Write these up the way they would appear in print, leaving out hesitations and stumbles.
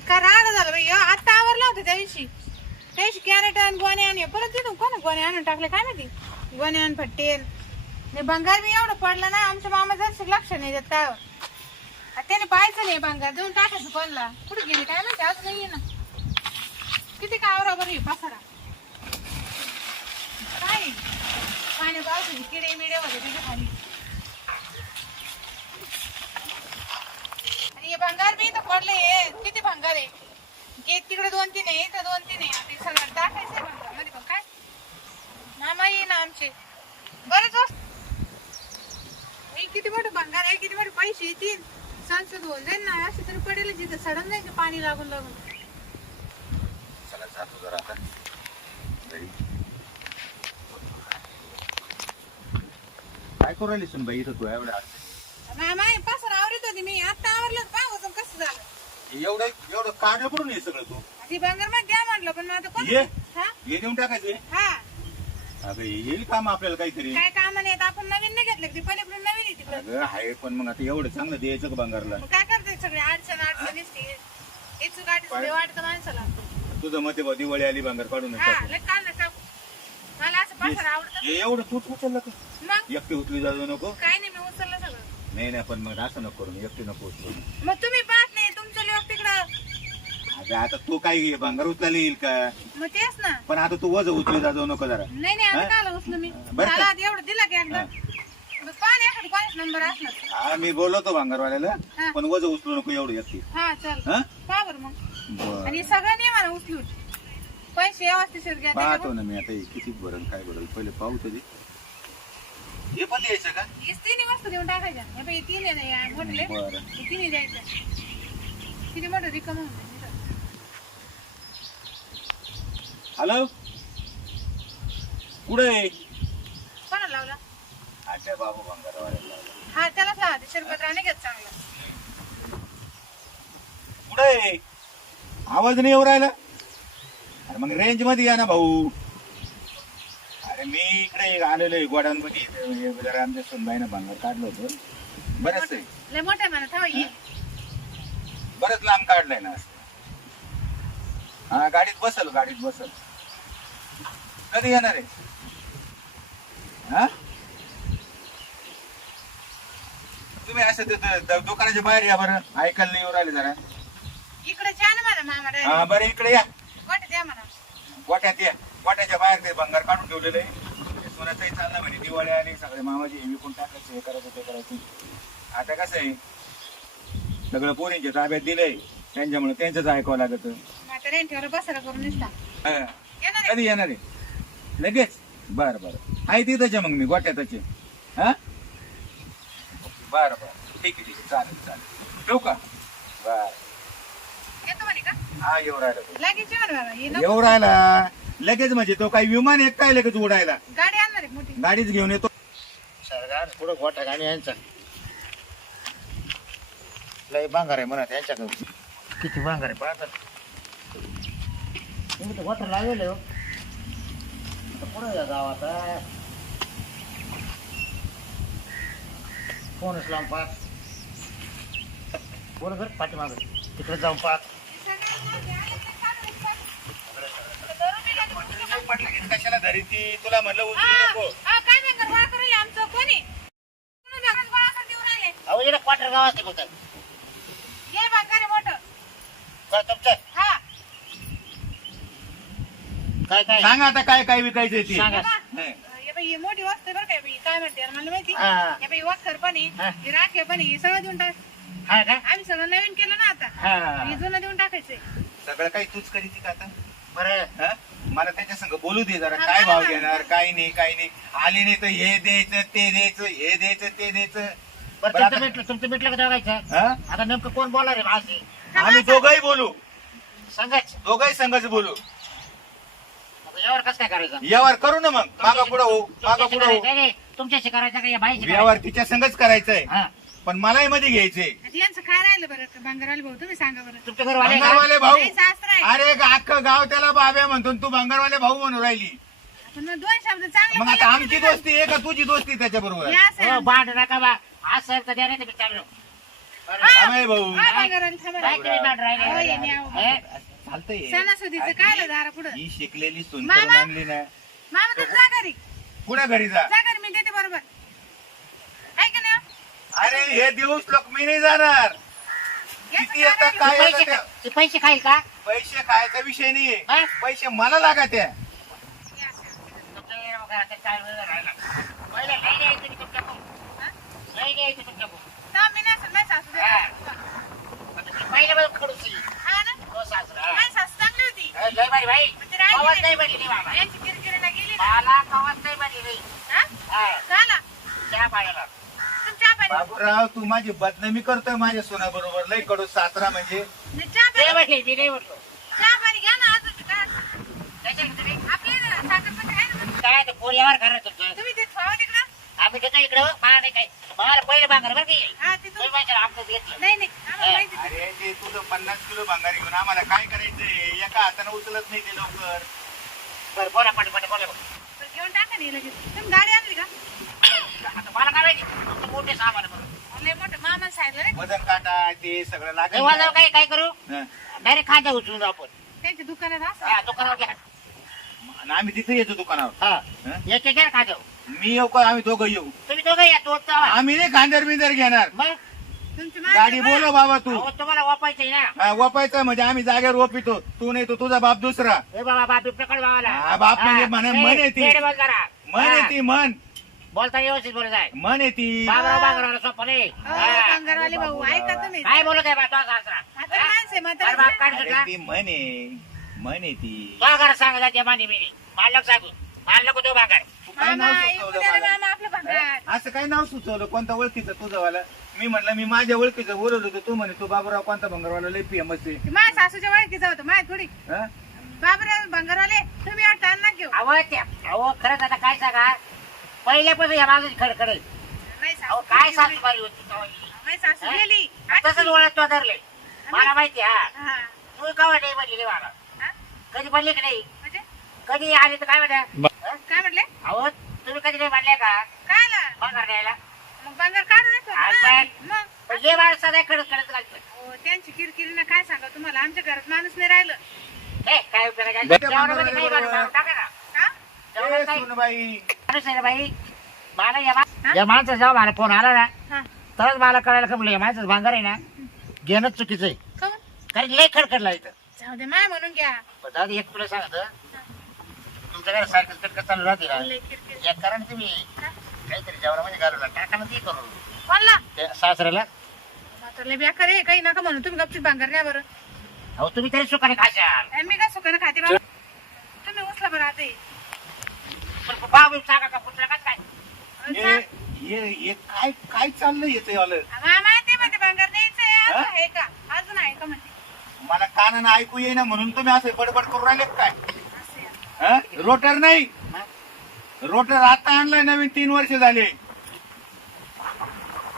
का राड झालं बाई आता आवरला होता त्या दिवशी कॅरेट आणि गोणे आणि परत तिथून कोण गोणे आणून टाकले काय माहिती गोणे आणि फट्टेल भंगार बी एवढं पडलं ना आमच्या मामा जर लक्ष नाही देत त्यावर त्याने पाहायचं नाही भंगार देऊन टाकायचं कोणला कुठे गेली काय माहिती आज नाहीये ना किती काय बरोबर हे पसारा काय पाणी पावसाची किडे मिडे होते त्याच्या खाली आणि हे भंगार बी तर पडले किती भंगार आहे तिकडे 2-3 आहे इथं 2-3 आहे आता सगळं टाकायचंय भंगार मध्ये पण काय मामा ये ना आमचे बरेच किती मोठं भंगार आहे किती मोठे पैसे येतील संसद होऊन जाईल ना असे तरी पडेल जिथं सडून जाईल पाणी लागून लागून चला जातो जरा आता काय करू राहिली सुन बाई इथं तू एवढ्या मामा पासून आवरत होती मी आता आवरलं पाहू कसं झालं एवढं काढलं पडून हे सगळं तू ती भंगार मग द्या म्हटलं पण आता कोण हे देऊन टाकायचे हा अगं येईल काम आपल्याला काहीतरी काय काम नाही आपण नवीन नाही घेतलं ती पहिले नवीन आहे तिकडे अगं आहे पण मग आता एवढं चांगलं द्यायचं का भंगारला काय करते सगळे अडचण दिसते हेच गाडी वाटतं माणसाला तुझं मते बा दिवाळी आली भंगार काढून हा काल ना मला असं पासर आवडतं एवढं तूच उचललं का मग एकटी उचली जाऊ नको काय नाही मी उचललं सगळं नाही पण मग असं नको करून एकटी नको उचलू मग तुम्ही पाहत नाही तुमचं लोक तिकडं अगं आता तू काय भंगार उचलायला येईल का मग तेच ना पण आता तू वज उचली जाऊ नको जरा नाही आता काल उचलं मी मला आधी एवढं दिलं की एकदा पाणी एखादी कोणाच नंबर असणार हा मी बोलवतो भंगारवाल्याला पण वज उचलू नको एवढं एकटी हा चल पहा बरं मग आणि सगळं नाही मला उचलून पैसे व्यवस्थित घ्या पाहतो ना मी आता किती भरण काय भरल पहिले पाहू तरी हे पण द्यायचं का तिन्ही वस्तू देऊन टाकायच्या हे बाई तीन आहे म्हटले तिन्ही द्यायचं किती मोठं रिकम होऊन हॅलो कुठे कोणाला लावला अच्छा बाबू भंगारवाल्याला लावला हा त्यालाच लावा ते शरबत राणे घेत चांगला कुठे आवाज नाही येऊ राहिला अरे मग रेंज मध्ये या ना भाऊ अरे मी इकडे आलेलो आहे गोडांमध्ये जरा आमच्या सुनबाईनं भंगार काढलं होतं बरंच आहे लय मोठ्या म्हणत हवा ये बरंच लांब काढलंय ना हा गाडीत बसल कधी येणार आहे हा तुम्ही असं दुकानाच्या बाहेर या बरं ऐकायला नाही येऊ राहिले जरा इकडे छान म्हणा मामा हा बरं इकडे या गोट द्या म्हणा गोट्यात या गोट्याच्या बाहेर ते भंगार काढून ठेवलेलं आहे सोन्याचंही चाललं म्हणे दिवाळी आली सगळे मामाजी हे विकून टाकायचं हे करायचं ते करायचं आता कसं आहे सगळं पोरींच्या ताब्यात दिलंय त्यांच्यामुळे त्यांचंच ऐकावं लागत रेंटीवर बसायला करून निसता कधी येणार आहे लगेच बरं आहे तिथंच मग मी गोट्यातच हा बरं ठीक आहे चालेल ठेवू का बरं येतो म्हणे का हा येऊ राहिला लगेच येऊ ना बाबा येऊ राहिला लगेच म्हणजे तो काही विमान एक काय लगेच उडायला गाडी आणणार आहे मोठी गाडीच घेऊन येतो सरकार पुढं गोठा गाणी यांचा लय भांगार आहे म्हणा त्यांच्याकडे किती भांगार आहे पाहतात तुम्ही तर गोठा लावले हो पुढं या गावात फोनच लावून पाहत बोल कर पाठीमाग तिकडे जाऊन पाहत कशाला धरी ती तुला म्हणलं उचलू नको काय भंगार गोळा करायला आमचं कोणी गोळा करून देऊन राहिले अहो इकडे क्वार्टर गाव असते फक्त ये भंगार आहे मोठं काय तुमचं हा काय सांग आता काय विकायचंय ती सांगा. हे बाई ही मोठी वस्तू आहे बरं काय बाई काय म्हणते यार मला माहिती हा. हे बाई वखर पण आहे हे राखे पण आहे हे सगळं देऊन टाक हा का आम्ही सगळं नवीन केलं ना आता हा हे जुनं देऊन टाकायचंय सगळं काही तूच करीती का आता बरं मला त्याच्या संग बोलू दे जरा काय भाव घेणार काय नाही आली नाही तर हे द्यायचं ते द्यायचं हे द्यायचं ते द्यायचं बरं तुमचं भेटलं का दोघायचं हा? आता नेमकं कोण बोला रे माझे आम्ही दोघंही बोलू सांगायचं दोघंही संघच बोलू आता यावर कसं काय करायचं यावर करू ना मग मागा पुढं होऊ तुमच्याशी करायचं का या बाईशी यावर तिच्या संघच करायचंय हा पण मलाही मध्ये घ्यायचंय आता यांचं काय राहिलं बरं भंगारवाले भाऊ तुम्ही सांगा बरं तुमच्या घरवाले का? भंगारवाले भाऊ नाही, सासरा आहे. अरे अख्खं गाव त्याला बाब्या म्हणतो तू भंगारवाले भाऊ म्हणून राहिली आपण मग 2 शब्द चांगले मग आता आमची दोस्ती आहे का तुझी दोस्ती त्याच्या बरोबर हे असं हो, आहे. भांड नका बा आज साहेब तर द्या नाही तर मी चाललो आम्ही भाऊ हा, भंगारवाली थांबा ना. काय तुम्ही बाट राहिले? हो, ये, न्या, हो. हे? चालतंय सणासुदीचं काय आलं दारा पुढं ही शिकलेली सून मामा. करून आणली ना मामा तर जा घरी कुठे घरी जा जा घरी मी देते बरोबर आहे का नाही अरे हे दिवस लोक मी नाही जाणार याचं किती येतात काय काय पैसे येतं ते? ते पैसे खाईल का पैसे खायचा विषय हा? नाहीये पैसे मला लागत आहे तुमच्या घरात चार वेळ राहिला. पहिलं लई द्यायचं की तुमच्याकडून. लई द्यायचं तुमच्याकडून. जा, मी नाही असं, माझी सासू हा. देते. आता ते पहिलं बघ खडूसी. हा ना तो सासरा. हा. माझी सासू चांगली होती लई भारी भाई. ते राहिली कवाच नाही. नाही बनली नाही मामा. याची किरकिरीला गेली ना मला कवाच नाही बनली नाही. हा? हा. झाला चहा पाण्याला. तुमच्या पाणी बाबूराव तू माझी बदनामी करतोय माझ्या सोना बरोबर लय कडू सासरा म्हणजे चहा नाही पाणी बनली, मी नाही बोललो. चहा पाणी घ्या ना अजून काय त्याच्याकडे तुम्ही आपले साखरपत्ती आहे ना काय ते पोळीवर घरात तुमचं. तुम्ही ते ठेवा तिकडं आम्ही घेतो इकडं मला नाही काय मला पहिलं बांगर बरं की हा ते तुम्ही माझ्या आमचं घेतलं. नाही नाही आम्हाला माहिती अरे ते तुझं 50 किलो भांगारी घेऊन आम्हाला काय करायचंय एका हाताने उचलत नाही ते लवकर बरं बोला पटपट बोला. पण घेऊन टाका नाही लगेच तुम्ही गाडी आणली का आता मला काय माहिती तुमचं मोठे सामान आहे म्हणून. लय मोठं मामा सांगितलं रे वजन काटा ते सगळं लागेल तेव्हा जाऊ काय करू हं. डायरेक्ट खांदा उचलून आपण. त्यांच्या दुकानात असं हा दुकानावर घ्या. आणि आम्ही तिथे येतो दुकानावर हा हं? याचे घ्या खांदा. मी येऊ का आम्ही दोघं येऊ तुम्ही दोघं या तो आम्ही नाही खांदर बिंदर घेणार मग तुमची गाडी बोलव बाबा तू अहो, तुम्हाला वापायचंय ना. हा, वापायचं म्हणजे आम्ही जागेवर वापितो तू नाही तो तुझा बाप दुसरा हे बाबा बाप बिबटेकडे बाबाला. हा, बाप म्हणजे म्हण येते पेड बोल जरा. मन हा. येते मन बोलता व्यवस्थित बोलत आहे. मन येते बाबराव बाबराव सोपं नाही. हा. बंगारवाले भाऊ ऐका तुम्ही काय बोलत आहे बा तो सासरा. म्हातारी माणसं आहे, म्हातारी अरे बाप काढ अरे सुटला. ती मन आहे मन येते तो घरात सांगा त्या मानी मिनी मालक सांगू मालक तो बांगार. तू काय मामा नाव येऊ सुचवलं द्या ना मला? मामा आपलं भांगार असं काय नाव सुचवलं कोणता ओळखीचं तुझं वाला मी म्हटलं मी माझ्या ओळखीचं बोलत होतो तू म्हणे तू बाबूराव कोणता भंगारवाला लय फेमस आहे माझ्या सासूच्या वळखीचा होतं माझ्या थोडी हं? बाबरे भंगारवाले तुम्ही या टाण ना घेऊ अहो खरंच आता काय सांगा पहिल्यापासून या माझं खडखडे. माझी अहो सासू काय गेली. सासू बारी होती तेव्हा ही. माझी सासू हं? गेली तसंच ओळख तो धरले मला माहिती हा हा. तू कवा नाही बनली मला हा? कधी बनली की नाही म्हणजे कधी आली तर काय म्हणा काय म्हटले अहो तुम्ही कधी नाही बनले का काय ला बघा द्यायला मग बंगार काढून येतो आज ना. बाय. मग पण जे माणूस सदा खडत खडत घालतो. हो, त्यांची किरकिरीनं काय सांगा तुम्हाला आमच्या घरात माणूस नाही राहिलं हे काय उपयोगाचं? बरं. जेवणामध्ये काही बनवू टाका ना. का जेवणात ए, काही सुनबाई माणूस आहे ना बाई मला हा? या माणसाचा जेव्हा मला फोन आला ना हा तरच मला कळायला का या माणसाचं भांगार आहे ना घेणंच चुकीचं आहे. काहून? कारण लय खडखडला इथं. जाऊ दे माय म्हणून घ्या पण दादा एक तुला सांगतो तुमच्याकडे सायकल कटकट चालू राहते ना लय किरकिर एक कारण तुम्ही हा? काहीतरी जेवणामध्ये घालवला टाका ना ते करू बोलला त्या सासऱ्याला. मात्र लय बेकार आहे काही नका म्हणून तुम्ही गपचूप भांगार न्या बरं अहो तुम्ही तरी सुखाने खाशाल. आणि मी काय सुखानं खाते बाबा तुम्ही उचला बरं आता हे. पण भाव सांगा का पुत्र काय ये ये काय काय चाललंय येते वालं मामा ते म्हणते भांगार न्यायचंय हा? अजून आहे का अजून आहे का म्हणते मला कानानं ऐकू येईना म्हणून तुम्ही असे बडबड करू राहिले का काय असं आहे. हं? रोटर नाही रोटर आता आणलाय नवीन 3 वर्ष झाले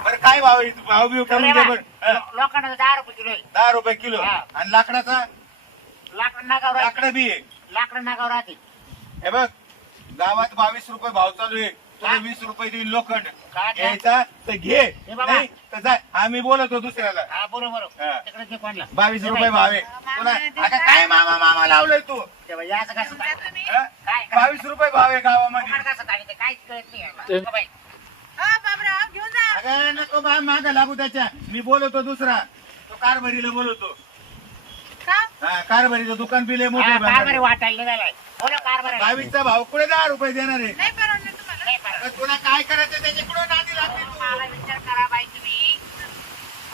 बरं काय भाव आहे? भाव बिव करून दे बरं हं? लोकांना 10 रुपये किलो आहे. 10 रुपये किलो हा. आणि लाकडाचा लाकडं नागावर राहते. लाकडं बी आहे लाकडं नागावर राहते. हे बघ गावात 22 रुपये भाव चालू आहे तुला हा? 20 रुपये देईल लोखंड काय ते? घ्यायचा तर घे बाबा. नाही तर जाय आम्ही बोलतो दुसऱ्याला हा बरोबर हा. तिकडे ते कोणला 22 रुपये भाव आहे मामा, तुला ते आता काय? काय मामा मामा लावलंय तू तेव्हा याचं कसं जा तुम्ही हं? काय 22 रुपये भाव आहे गावामध्ये लोकांना कसं काय ते काहीच कळत नाही याला. बाई, हा बाबराव घेऊन जा अगं नको बा मागा लागू त्याच्या मी बोलवतो दुसरा तो कारभारीला बोलवतो का हा कारभारीचं दुकान बिले हा, मोठे कारभारी वाटायला निघालाय. बोला कारभारी. 22 चा भाव कुठे 10 रुपये देणार आहे नाही परवडलं तुम्हाला नाही परत. अगं तुला काय करायचं त्याच्याकडून नादी लागते तू. मला विचार करा बाई तुम्ही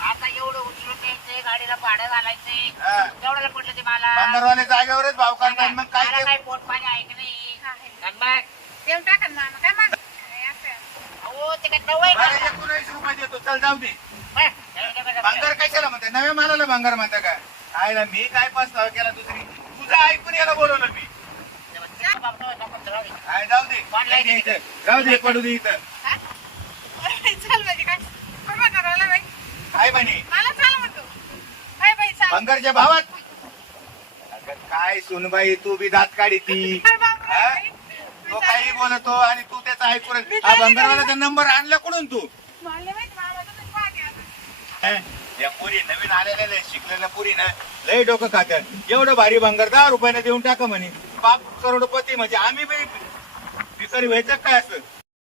आता एवढं उचलून द्यायचंय गाडीला भाडं घालायचंय हा. तेवढ्याला पडलं ते मला बंदरवाले जागेवरच भाव करतात मग काय मला ते- काय पोट पाणी आहे की नाही आहे. आणि मग देऊन टाका ना मामा काय माग असं आहे. अहो ते काय नवय मला 19 रुपये देतो चल जाऊ दे बरं. भांगार कशाला म्हणते नव्या मालाला भांगार म्हणता का आयला मी काय पस्तावा केला दुसरी तुझं ऐकून याला बोलवलं मी काय जाऊ दे Online नाही इथं. जाऊ दे पडू दे इथं हा? चल म्हणजे काय परवा करायला बाई काय म्हणे मला चाल म्हणतो काय बाई चाल भांगारच्या भावात अगं काय सुनबाई तू बी दात काढी ती काय बापरे, हा? बाई? तो काही बोलतो आणि तू त्याचा ऐकून हा भंगारवाल्याचा नंबर आणला कुठून तू मला नाही माहिती मामा तुम्ही पाहते आता हं? या पुरी नवीन आलेल्या लय शिकलेल्या पुरी ना लय डोकं खात्यात एवढं भारी भंगार 10 रुपयाने देऊन टाका म्हणे 5 करोडपती म्हणजे आम्ही बी भिकारी व्हायचं काय असं